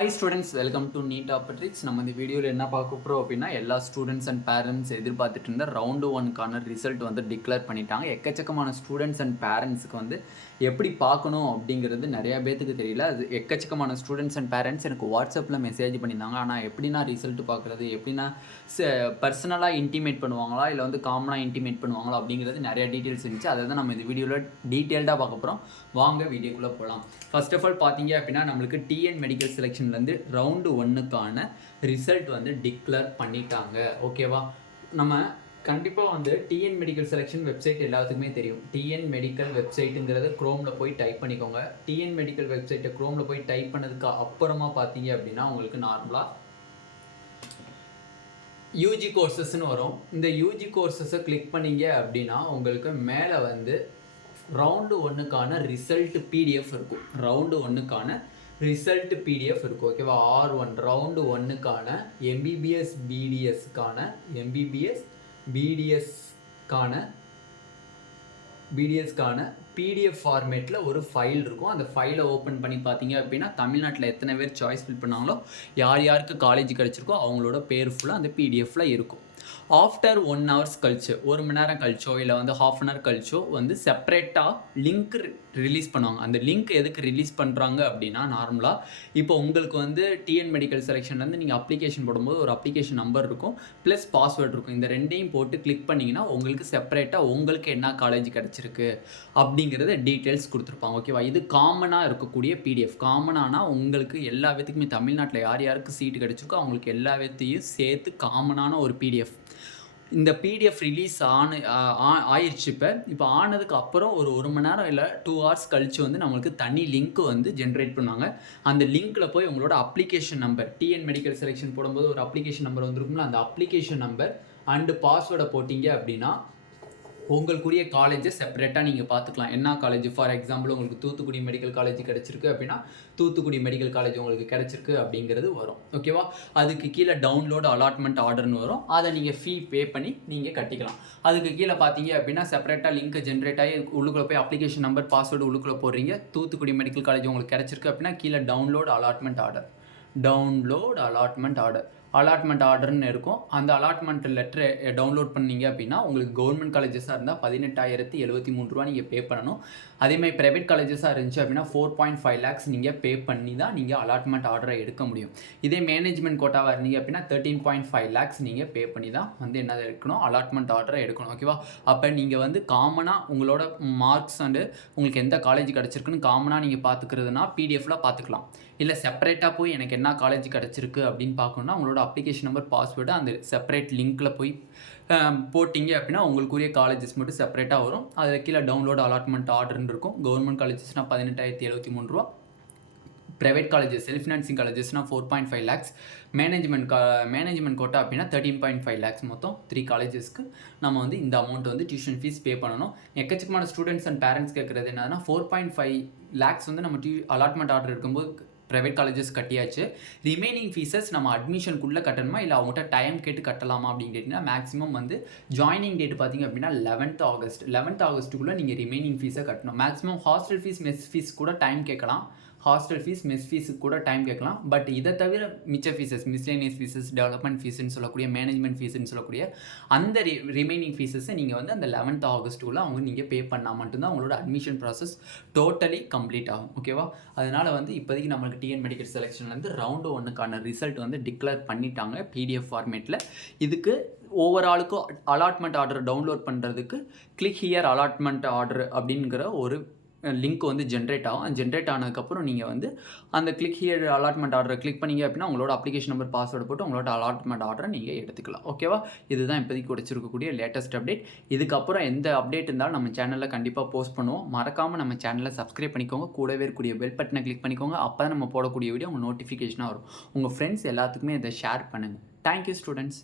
Hi students, welcome to Neet Optics. நம்ம இந்த வீடியோவில் என்ன பார்க்க போகிறோம் அப்படின்னா எல்லா ஸ்டூடெண்ட்ஸ் அண்ட் பேரண்ட்ஸ் எதிர்பார்த்துட்டு இருந்த ரவுண்டு ஒன்க்கான ரிசல்ட் வந்து டிக்ளேர் பண்ணிட்டாங்க. எக்கச்சக்கமான ஸ்டூடெண்ட்ஸ் அண்ட் பேரண்ட்ஸுக்கு வந்து எப்படி பார்க்கணும் அப்படிங்கிறது நிறையா பேத்துக்கு தெரியல. அது எக்கச்சக்கமான ஸ்டூடெண்ட்ஸ் அண்ட் பேரண்ட்ஸ் எனக்கு வாட்ஸ்அப்பில் மெசேஜ் பண்ணியிருந்தாங்க. ஆனால் எப்படின்னா ரிசல்ட் பார்க்குறது, எப்படின்னா பர்சனலாக இன்டிமேட் பண்ணுவாங்களா இல்லை வந்து காமனாக இன்டிமேட் பண்ணுவாங்களா அப்படிங்கிறது நிறையா டீட்டெயில்ஸ் இருந்துச்சு. அதை தான் நம்ம இந்த வீடியோவில் டீட்டெயில்டாக பார்க்க போகிறோம். வாங்க வீடியோக்குள்ளே போகலாம். ஃபர்ஸ்ட் ஆஃப் ஆல் பார்த்தீங்க அப்படின்னா நம்மளுக்கு டிஎன் மெடிக்கல் செலெக்ஷன்லேருந்து ரவுண்டு ஒன்றுக்கான ரிசல்ட் வந்து டிக்ளேர் பண்ணிட்டாங்க. ஓகேவா, நம்ம கண்டிப்பாக வந்து டிஎன் மெடிக்கல் செலெக்ஷன் வெப்சைட் எல்லாத்துக்குமே தெரியும். டிஎன் மெடிக்கல் வெப்சைட்டுங்கிறத க்ரோமில் போய் டைப் பண்ணிக்கோங்க. டிஎன் மெடிக்கல் வெப்சைட்டை க்ரோமில் போய் டைப் பண்ணதுக்கு அப்புறமா பார்த்தீங்க அப்படின்னா உங்களுக்கு நார்மலாக யூஜி கோர்சஸ்ன்னு வரும். இந்த யூஜி கோர்சஸை கிளிக் பண்ணிங்க அப்படின்னா உங்களுக்கு மேலே வந்து ரவுண்டு ஒன்றுக்கான ரிசல்ட் பிடிஎஃப் இருக்கும். ரவுண்டு ஒன்றுக்கான ரிசல்ட் பிடிஎஃப் இருக்கும். ஓகேவா, R1 ரவுண்டு ஒன்றுக்கான எம்பிபிஎஸ் பிடிஎஸ்க்கான பிடிஎஃப் ஃபார்மேட்டில் ஒரு ஃபைல் இருக்கும். அந்த ஃபைலை ஓப்பன் பண்ணி பார்த்தீங்க அப்படின்னா தமிழ்நாட்டில் எத்தனை பேர் சாய்ஸ் ஃபில் பண்ணாங்களோ யார் யாருக்கு காலேஜ் கிடச்சிருக்கோ அவங்களோட பேர் ஃபுல்லாக அந்த பிடிஎஃப்பில் இருக்கும். ஆஃப்டர் 1 hours கழிச்சு, 1 மணி நேரம் கழிச்சோ இல்லை வந்து ½ an hour கழிச்சோ வந்து செப்பரேட்டாக லிங்க் ரிலீஸ் பண்ணுவாங்க. அந்த லிங்க் எதுக்கு ரிலீஸ் பண்ணுறாங்க அப்படின்னா நார்மலாக இப்போ உங்களுக்கு வந்து டிஎன் மெடிக்கல் செலெக்ஷன்லேருந்து நீங்கள் அப்ளிகேஷன் போடும்போது ஒரு அப்ளிகேஷன் நம்பர் இருக்கும் ப்ளஸ் பாஸ்வேர்ட் இருக்கும். இந்த ரெண்டையும் போட்டு கிளிக் பண்ணிங்கன்னா உங்களுக்கு செப்பரேட்டாக உங்களுக்கு என்ன காலேஜ் கிடச்சிருக்கு அப்படிங்கிறத டீட்டெயில்ஸ் கொடுத்துருப்பாங்க. ஓகேவா, இது காமனாக இருக்கக்கூடிய பிடிஎஃப். காமனானா உங்களுக்கு எல்லா பேத்துக்குமே தமிழ்நாட்டில் யார் யாருக்கு சீட்டு கிடச்சிருக்கோ அவங்களுக்கு எல்லா பேர்த்தையும் சேர்த்து காமனான ஒரு பிடிஎஃப். இந்த பிடிஎஃப் ரிலீஸ் ஆயிடுச்சு. இப்போ ஆனதுக்கு அப்புறம் ஒரு மணி நேரம் இல்லை 2 hours கழிச்சு வந்து நம்மளுக்கு தனி லிங்க் வந்து ஜென்ரேட் பண்ணுவாங்க. அந்த லிங்க்கில் போய் உங்களோட application number, TN medical selection போடும்போது ஒரு அப்ளிகேஷன் நம்பர் வந்துருக்கும்ல, அந்த அப்ளிகேஷன் நம்பர் அண்டு பாஸ்வேர்டை போட்டிங்க அப்படின்னா உங்களுக்குரிய காலேஜை செப்பரேட்டாக நீங்கள் பார்த்துக்கலாம். என்ன காலேஜ், ஃபார் எக்ஸாம்பிள் உங்களுக்கு தூத்துக்குடி மெடிக்கல் காலேஜ் கிடச்சிருக்கு அப்படின்னா தூத்துக்குடி மெடிக்கல் காலேஜ் உங்களுக்கு கிடச்சிருக்கு அப்படிங்கிறது வரும். ஓகேவா, அதுக்கு கீழே டவுன்லோட் அலாட்மெண்ட் ஆர்டர்னு வரும். அதை நீங்கள் ஃபீ பே பண்ணி நீங்கள் கட்டிக்கலாம். அதுக்கு கீழே பார்த்தீங்க அப்படின்னா செப்பரேட்டாக லிங்க் ஜென்ரேட் ஆகி உள்ளுக்குள்ளே போய் அப்ளிகேஷன் நம்பர் பாஸ்வேர்டு உள்ளுக்குள்ளே போடுறீங்க. தூத்துக்குடி மெடிக்கல் காலேஜ் உங்களுக்கு கிடச்சிருக்கு அப்படின்னா கீழே டவுன்லோட் அலாட்மெண்ட் ஆர்டர்னு இருக்கும். அந்த அலாட்மெண்ட் லெட்டரை டவுன்லோட் பண்ணீங்க அப்படின்னா உங்களுக்கு கவர்மெண்ட் காலேஜஸாக இருந்தால் 18,073 ரூபா நீங்கள் பே பண்ணணும். அதேமாதிரி ப்ரைவேட் காலேஜஸாக இருந்துச்சு அப்படின்னா 4.5 lakhs நீங்கள் பே பண்ணி தான் நீங்கள் அலாட்மெண்ட் ஆர்டரை எடுக்க முடியும். இதே மேனேஜ்மெண்ட் கோட்டாவாக இருந்தீங்க அப்படின்னா 13.5 lakhs நீங்கள் பே பண்ணி தான் வந்து என்ன எடுக்கணும், அலாட்மெண்ட் ஆர்டரை எடுக்கணும். ஓகேவா, அப்போ நீங்கள் வந்து காமனாக உங்களோட மார்க்ஸ் அண்டு உங்களுக்கு எந்த காலேஜ் கிடச்சிருக்குன்னு காமனாக நீங்கள் பார்த்துக்கிறதுனா பிடிஎஃப்பில் பார்த்துக்கலாம். இல்லை செப்பரேட்டாக போய் எனக்கு என்ன காலேஜ் கிடச்சிருக்கு அப்படின்னு பார்க்கணுன்னா உங்களோட அப்ளிகேஷன் நம்பர் பாஸ்வேர்டு அந்த செப்பரேட் லிங்க்கில் போய் போட்டிங்க அப்படின்னா உங்களுக்குரிய காலேஜஸ் மட்டும் செப்பரேட்டாக வரும். அதில் கீழே டவுன்லோட் அலாட்மெண்ட் ஆர்டர்னு இருக்கும். கவர்மெண்ட் காலேஜஸ்னால் 18,073 ரூபா, ப்ரைவேட் காலேஜஸ் செல்ஃப் ஃபினான்சிங் காலேஜஸ்னால் 4.5 lakhs, மேனேஜ்மெண்ட் கோட்டா அப்படின்னா 13.5 lakhs. மொத்தம் 3 காலேஜஸ்க்கு நம்ம வந்து இந்த அமௌண்ட் வந்து டியூஷன் ஃபீஸ் பே பண்ணணும். எக்கச்சக்கமான ஸ்டூடெண்ட்ஸ் அண்ட் பேரண்ட்ஸ் கேட்குறது என்னன்னா 4.5 lakhs வந்து நம்ம அலாட்மெண்ட் ஆர்டர் எடுக்கும்போது ப்ரைவேட் காலேஜஸ் கட்டியாச்சு, ரிமைனிங் ஃபீஸஸ் நம்ம அட்மிஷனுக்குள்ளே கட்டணுமா இல்லை அவங்ககிட்ட டைம் கேட்டு கட்டலாமா அப்படின்னு கேட்டிங்கன்னா மேக்ஸிமம் வந்து ஜாயினிங் டேட் பார்த்திங்க அப்படின்னா 11th ஆகஸ்ட்டுக்குள்ளே நீங்கள் ரிமைனிங் ஃபீஸை கட்டணும். Maximum hostel fees mess fees கூட டைம் கேட்கலாம். மெஸ் ஃபீஸுக்கு கூட டைம் கேட்கலாம். பட் இதை தவிர மிச்ச ஃபீஸஸ், மிஸ்லேனியஸ் ஃபீஸஸ், டெவலப்மெண்ட் ஃபீஸ்ன்னு சொல்லக்கூடிய, மேனேஜ்மெண்ட் ஃபீஸ்ன்னு சொல்லக்கூடிய அந்த ரிமைனிங் ஃபீஸஸை நீங்கள் வந்து அந்த 11th ஆகஸ்ட்டுக்குள்ளே நீங்கள் பே பண்ணால் மட்டும்தான் உங்களோட அட்மிஷன் ப்ராசஸ் டோட்டலி கம்ப்ளீட் ஆகும். ஓகேவா, அதனால் வந்து இப்போதைக்கு நம்மளுக்கு டிஎன் மெடிக்கல் செலெக்ஷன்லேருந்து ரவுண்டு ஒன்றுக்கான ரிசல்ட் வந்து டிக்ளேர் பண்ணிட்டாங்க பிடிஎஃப் ஃபார்மேட்டில். இதுக்கு ஓவராலுக்கும் அலாட்மெண்ட் ஆர்டர் டவுன்லோட் பண்ணுறதுக்கு கிளிக் ஹியர் அலாட்மெண்ட் ஆர்டர் அப்படிங்கிற ஒரு லிங்க் வந்து ஜென்ரேட் ஆகும். ஜென்ரேட் ஆனதுக்கப்புறம் நீங்கள் வந்து அந்த கிளிக் ஹியர் அலாட்மெண்ட் ஆர்டரை கிளிக் பண்ணிங்க அப்படின்னா உங்களோட அப்ளிகேஷன் நம்பர் பாஸ்வேர்டு போட்டு உங்களோட அலாட்மெண்ட் ஆர்டரை நீங்கள் எடுத்துக்கலாம். ஓகேவா, இதுதான் இப்போதைக்கு கிடைச்சிருக்கக்கூடிய லேட்டஸ்ட் அப்டேட். இதுக்கப்புறம் எந்த அப்டேட் இருந்தாலும் நம்ம சேனலில் கண்டிப்பாக போஸ்ட் பண்ணுவோம். மறக்காமல் நம்ம சேனலை சப்ஸ்கிரைப் பண்ணிக்கோங்க. கூடவே இருக்கக்கூடிய பெல் பட்டனை கிளிக் பண்ணிக்கோங்க. அப்போ தான் நம்ம போடக்கூடிய வீடியோ உங்கள் நோட்டிஃபிகேஷனாக வரும். உங்கள் ஃப்ரெண்ட்ஸ் எல்லாத்துக்குமே இதை ஷேர் பண்ணுங்கள். Thank you students.